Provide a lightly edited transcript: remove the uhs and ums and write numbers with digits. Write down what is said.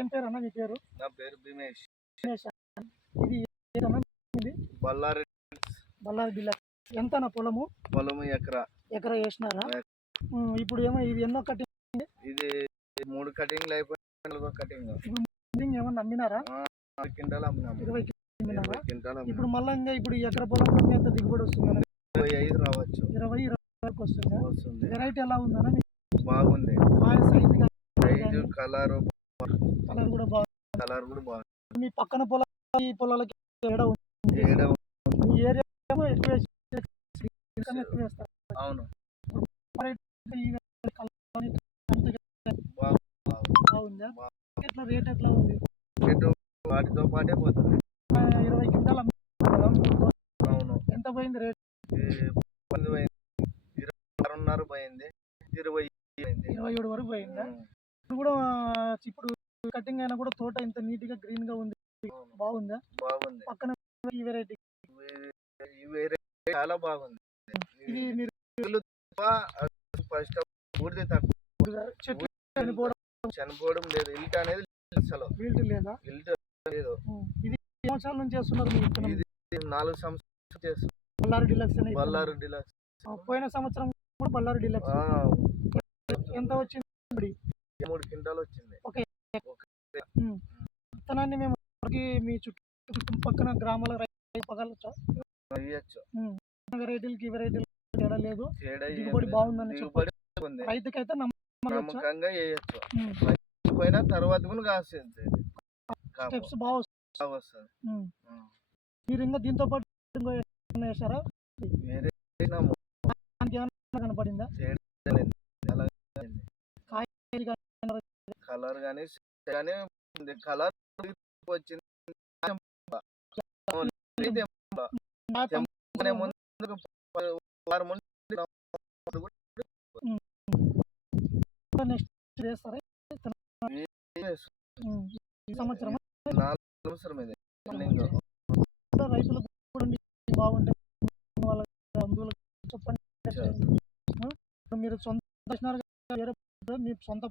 ఏం పేరు అన్న మీ పేరు? నా పేరు భీమేష్. దినేష్. ఇది ఏదన్నా ఇది బళ్ళారి బళ్ళారి జిల్లా. ఎంత అన్న పొలము? పొలము ఎకరా వేసినారా? ఇప్పుడు ఏమో ఇది ఎన్నో కటింగ్? ఇది 3 కటింగ్లు అయిపోయి 4వ కటింగ్. ఇప్పుడు ఏమన్నా అమ్మినారా? 20 క్వింటాలు అమ్మినాము. 20 అమ్మినారా? 20 క్వింటాలు ఇప్పుడు మళ్ళీ ఇంకా ఇప్పుడు ఎకరా పొలంలో ఎంత దిగుబడి వస్తుంది? 25 రావచ్చు. 20 వరకు వస్తుందా? వస్తుంది. వెరైటీ ఎలా ఉందన్న? బాగుంది. సైజు కలర్ కూడా బాగుంది. మీ పక్కన ఈ పొలాలకి తేడా ఉంది. మీ ఏరియా ఎక్కువ వేస్తారు. అవును. బాగుందా? ఎట్లా రేట్ ఎట్లా ఉంది? రేటు వాటితో పాటే పోతుంది. 20 క్వింటాలు అమ్ముతున్నాం. అవును. ఎంత పోయింది రేట్? 26.5 పోయింది. 27 వరకు పోయిందా? ఇప్పుడు కూడా ఇప్పుడు కటింగ్ అయినా కూడా తోట ఇంత నీట్ గా గ్రీన్ గా ఉంది. బాగుందా? బాగుంది. పక్కన ఈ వెరైటీ చాలా బాగుంది. ఇది మీరు ఫస్ట్ పూర్తి తక్కువ చెట్లు చనిపోవడం లేదు. ఇల్ట్ అనేది అసలు లేదా? ఇల్ట్ లేదు. ఇది సంవత్సరాల నుంచి చేస్తున్నారు? ఇది 4 సంవత్సరాలు చేస్తున్నారు. బళ్ళారి డిలక్స్. పోయిన సంవత్సరం కూడా బళ్ళారి డిలక్స్ ఎంత వచ్చింది? 3 క్వింటాలు వచ్చింది. విత్తనాన్ని మేము మీ చుట్టుపక్కల గ్రామాల పగలచ్చా? వెరైటీలకి తేడా లేదు. దిగుబడి బాగుందని రైతుకైతే నమ్మకంగా వేయచ్చు. పోయిన తర్వాత కూడా కాస్తుంది. స్టెప్స్ బాగా వస్తుంది. మీరు ఇంకా దీంతో పాటు వేసారా? వేరే కనపడిందా? కలర్ కానీ కలర్ వచ్చింది. సంవత్సరం 4 సంవత్సరం ఇది రైతులకు బాగుంటే వాళ్ళ బంధువులకు చెప్పండి. మీరు సొంత మీ సొంత